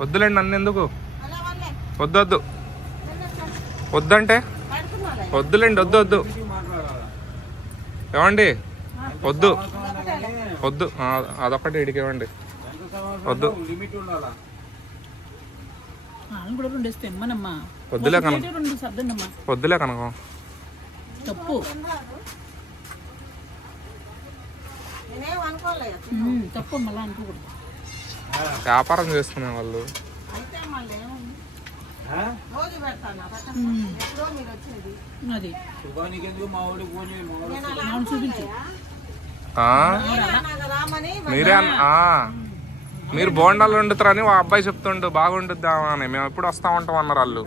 వద్దులేండి నన్ను ఎందుకు? వద్దొద్దు. వద్దంటే? వద్దులేండి వద్దు వద్దు. ఏమండి? వద్దు. వద్దు. ఆ, అదొక్కటి ఇడికి ఇవ్వండి వద్దు. వద్దులే కనుక. వద్దులే కనుక. తప్పు. తప్పు మళ్ళీ అనుకోకూడదు. వ్యాపారం చేసుకునే వాళ్ళు. ఆ? ఆ మీరు ఆ? మీరే ఆ. బోండాలు వండుతారని మా అబ్బాయి చెప్తుండు బాగుండుద్దామా అని. మేము ఎప్పుడు వస్తా ఉంటాం అన్నారు వాళ్ళు.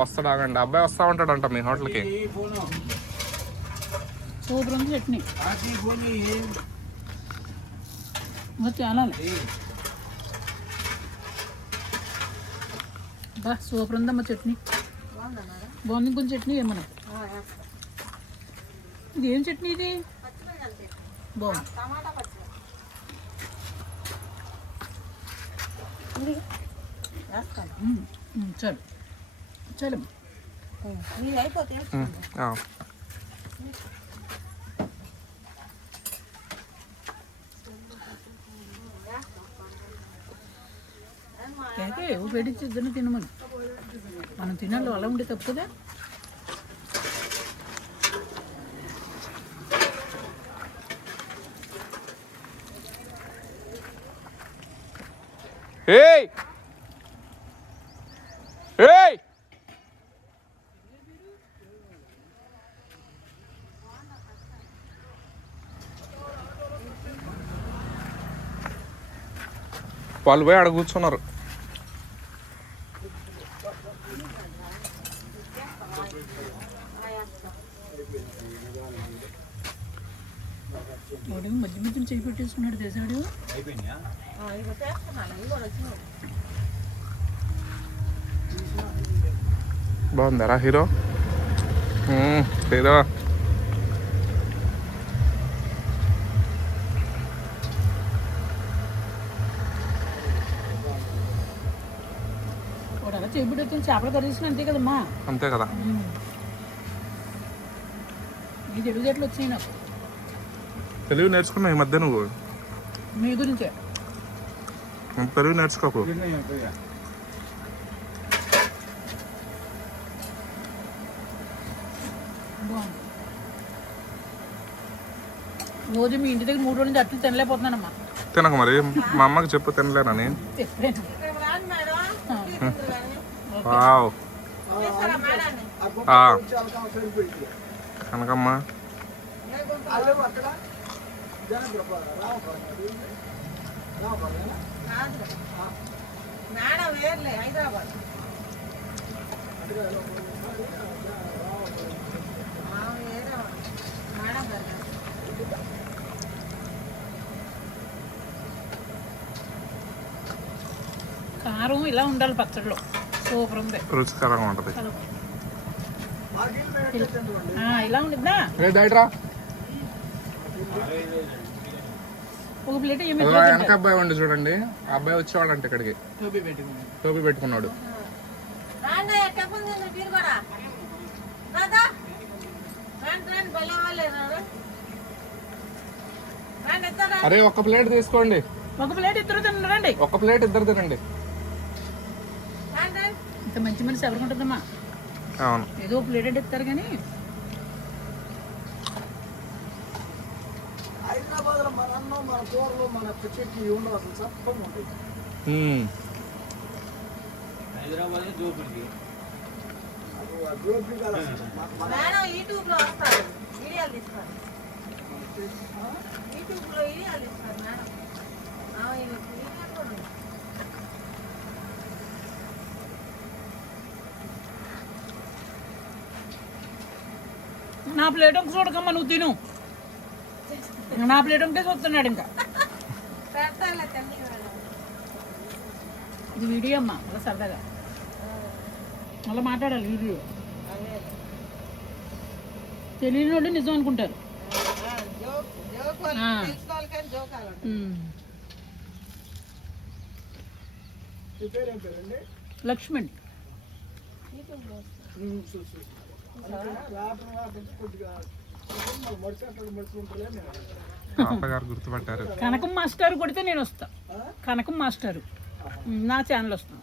వస్తాడు ఆగండి అబ్బాయి వస్తా ఉంటాడంట మీ హోటల్కి ఈ ఫోను సూపర్ ఉంది చట్నీ ఆకి ఫోన్ చెయ్యి. ఇంకా చాలా. బా సూపర్ ఉందమ్మా చట్నీ. బాగుందా ఇంకొంచెం చట్నీ ఏమన్నా. ఇది ఏం చట్నీ ఇది. బాగుంది. చాలు. చాలు అయిపోతే ఉమ్, ఆ. కేకే తినమని. మనం తినాలి అలా ఉంటే తప్పు కదా? ఏయ్! ఏయ్! వాళ్ళు పోయి ఆడ కూర్చున్నారు వాడు మధ్య మధ్యన చేయి పెట్టేసుకున్నాడు దేశాడు అయిపోయిందా ఆ, ఇదిగో చేస్తున్నాను ఇవి కూడా వచ్చినాయి బాగుందరా హీరో? హీరో. చేయి పెట్టేసుకుని చేపలు కర్రీసిన అంతే కదమ్మా. అంతే కదా. ఈ తెలుగు జట్లు వచ్చినాయి నాకు. తెలుగు నేర్చుకున్నావు ఈ మధ్య నువ్వు? మీ గురించే. రోజు మీ ఇంటి దగ్గర మూడు రోజుల నుంచి అట్లు తినలేకపోతున్నానమ్మా. తినక మరి. మా అమ్మకి చెప్పు తినలేనని. కనకమ్మ. కాదు మేడం వేర్లే హైదరాబాద్ ఆ, వేరే వాళ్ళు. మేడం గారు కారం ఇలా ఉండాలి పచ్చడిలో. సూపర్ ఉంది. రుచికరంగా ఉంటుంది. ఇలా ఉండిద్దా? ఏ డైట్రా ఒక ప్లేట్ వెనక అబ్బాయి ఉండి చూడండి. ఆ అబ్బాయి వచ్చేవాడంట ఇక్కడికి. టోపీ పెట్టుకున్నాడు. అరే ఒక ప్లేట్ తీసుకోండి. ఒక ప్లేట్ ఇద్దరు తినరండి ఒక ప్లేట్ ఇద్దరు తినండి. ఇంత మంచి మనిషి ఎవరికి ఉంటుందమ్మా? అవును. ఏదో ఒక ప్లేట్ అంటే ఇస్తారు కానీ హైదరాబాద్లో మన అసలు మ్మ్. హైదరాబాద్ కాదు మేడం వస్తారు. వీడియోలు తీస్తారు. వీడియోలు. నా ప్లేట్ ఒక చూడకమ్మా నువ్వు తిను. ఇంకా నా ప్లేట్ ఉంటే చూస్తున్నాడు ఇంకా. ఇది వీడియో అమ్మా అలా సరదాగా. అలా మాట్లాడాలి వీడియో. తెలియని వాళ్ళు నిజం అనుకుంటారు. లక్ష్మణ్. కొద్దిగా గుర్తుపట్టారు. కనకం మాస్టర్ కొడితే నేను వస్తా. కనకం మాస్టర్. నా ఛానల్ వస్తాను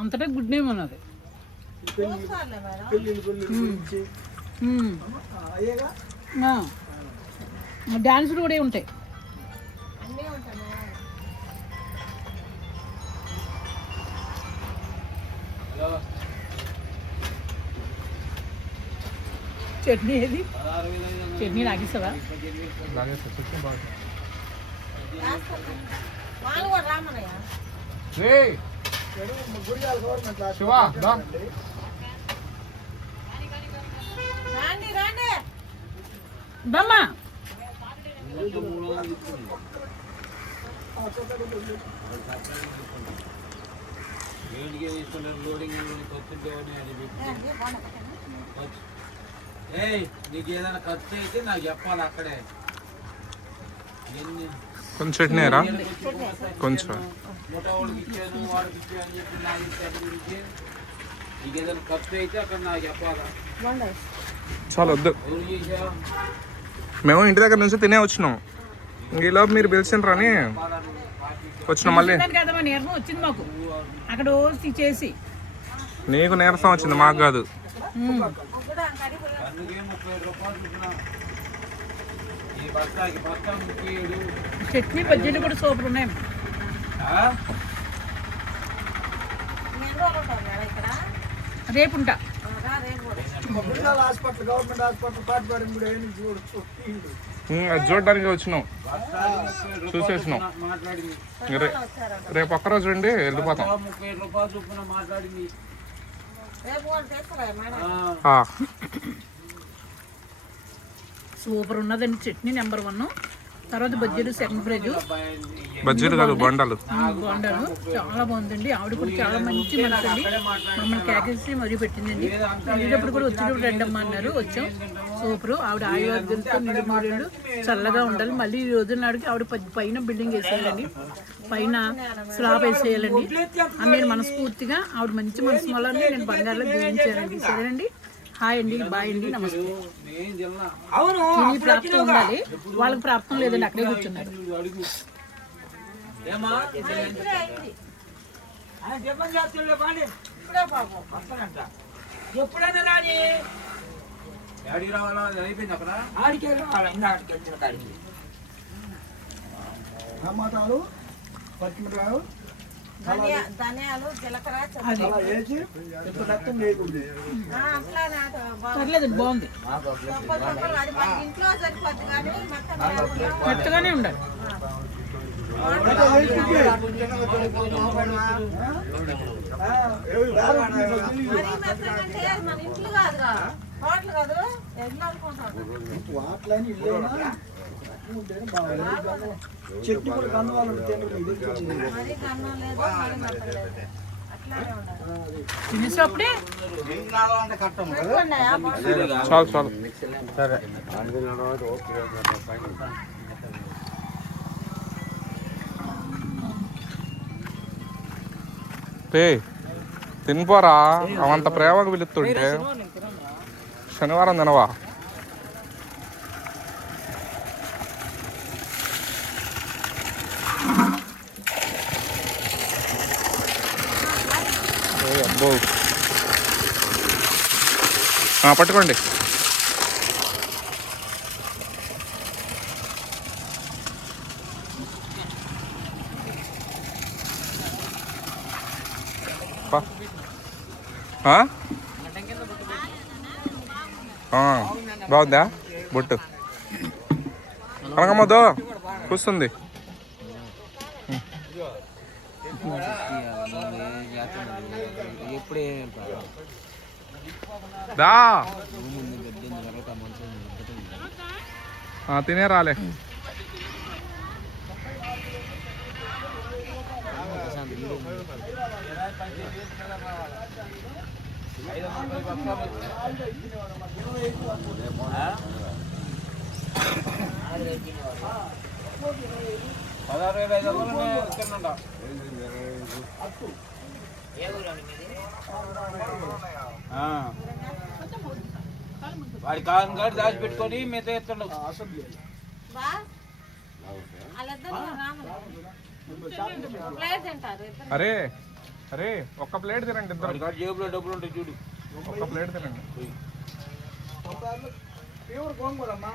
అంతటా గుడ్ నేమ్ ఉన్నది. డాన్సులు కూడా ఉంటాయి. చట్నీ ఏది పదహారు వేల ఐదు వందలు చట్నీ నాకిస్తావా పద్దెనిమిది వేలు. అలాగే చట్నీ బాగుంది. వాళ్ళు కూడా రామన్నయ్య ఏయ్, నేను గురిజాల గవర్నమెంట్ శివ, దా. హాస్పిటల్ రాండి రాండి దమ్మా ఇంకా మూడు ఏయ్ నీకు ఏదైనా ఖర్చు అయితే నాకు చెప్పాలి అక్కడే. కొంచెం చట్నీ రా కొంచెం. చాలా వద్దు. మేము ఇంటి దగ్గర నుంచి తినే వచ్చినాం. ఇంక ఈలోపు మీరు పిలిచిండ్రు అని? వచ్చినాం మళ్ళీ. కదమ్మా నీరసం వచ్చింది మాకు. అక్కడ ఓసి చేసి. నీకు నీరసం వచ్చింది మాకు కాదు. చట్నీ బజ్జీలు కూడా సూపర్ ఉన్నాయి. రేపు ఉంటా. ఆ, రా రేపు కూడా గురిజాల హాస్పిటల్ గవర్నమెంట్ హాస్పిటల్ పాటుపడి కూడా ఏమి చూడు చూడు ఉమ్, అది చూడడానికి వచ్చినాం. చూసేసినాం. రేపు ఒక్కరోజు ఉండి వెళ్ళిపోతాం. ముప్పై రూపాయలు చొప్పున మాట్లాడింది సూపర్ ఉన్నదండి చట్నీ నెంబర్ వన్. తర్వాత బజ్జీలు సెకండ్ ప్రైజు. బజ్జీలు కాదు బొండాలు. బాగుండారు చాలా బాగుందండి. ఆవిడ కూడా చాలా మంచి మనసు అండి. మమ్మల్ని కేకేసి మరీ పెట్టిందండి. వెళ్ళేటప్పుడు కూడా వచ్చేటప్పుడు రెండమ్మ అన్నారు వచ్చాం. సూపర్. ఆవిడ ఆయుర్వేదంతో నిండు నూరేళ్ళు చల్లగా ఉండాలి. మళ్ళీ ఈ రోజు నాడికి ఆవిడ పైన బిల్డింగ్ వేసేయాలండి. పైన స్లాబ్ వేసేయాలండి. అని నేను మనస్ఫూర్తిగా ఆవిడ మంచి మనసు వల్ల నేను బంగారులో దీవించానండి. సరేనండి? హాయ్ అండి బాయ్ అండి నమస్తే. ప్రాప్తం ఉండాలి. వాళ్ళకి ప్రాప్తం లేదండి అక్కడే కూర్చున్నారు ఎప్పుడైనా డాడీ రావాలా? అది అయిపోయింది అక్కడ? ఆడికే రావాలి? ఇందాక వచ్చిన కాడికి. టమాటాలు పచ్చిమిరకాయలు ధనియా ధనియాలు జీలకర్ర బాగుంది. ఇంట్లో సరిపోద్ది కానీ మెత్తగానే ఉండాలి. మరీ మెత్తగంటే మన ఇంట్లో కాదురా. హోటల్ కాదు ఎట్లా అనుకుంటాను చట్నీ కూడా కన్నవాళ్ళు. మరీ కన్నం లేదు మరీ లేదు. ఉండాలి. తినేసప్పుడే. చాలు చాలు. పే తినిపోరా? అవంత ప్రేమగా పిలుస్తుంటే. శనివారం తినవా? అబ్బో. పట్టుకోండి. పా. ఆ? ఆ, బాగుందా? బొట్టు. కనకమ్మతో కూస్తుంది. దా. తినే రాలే. పదహారు వేల ఐదు వందలు ఇస్తున్నా వాడి కాలం కాడు దాచిపెట్టుకొని మిగతా ఇద్దరు అరే అరే ఒక్క ప్లేట్ తినండి ఇద్దరు. జేబులో డబ్బులు ఉంటాయి చూడు. ఒక్క ప్లేట్ తినండి. ప్యూర్ గోంగూర అమ్మా.